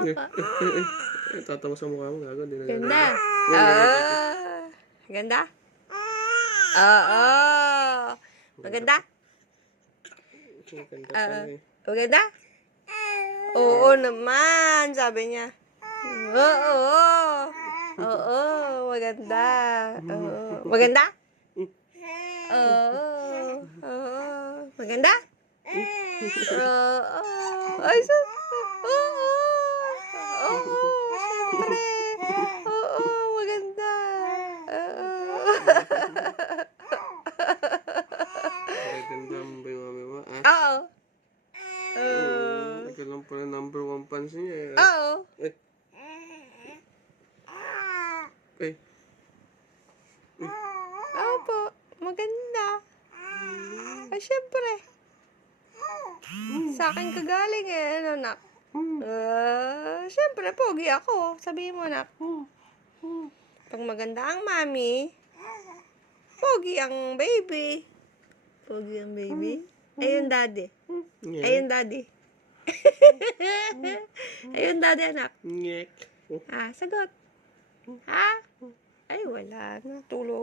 Apa. Tatawa sa mukha mo, gago. Di na Ganda. Ganda? Oo. Maganda? Maganda? Oo naman, sabi niya. Oo. Oo, maganda. Oo. Maganda? Oo. Oo. Maganda? Oo. Ay, oo. Oo, syempre. Oo, maganda. Oo. Maganda mo ba yung mami mo? Oo. Ikaw lang pala number 1 fans niya eh. Oo. Eh. Opo, maganda. Ay, syempre. Sa akin kagaling eh, ano, nak? Syempre, pogi ako. Sabihin mo, nak. Pag maganda ang mami, pogi ang baby. Pogi ang baby. Ayun, daddy. Ayun, daddy. Ayun, daddy, anak. Nyek. Sagot. Ha? Ay, wala na. Tulog.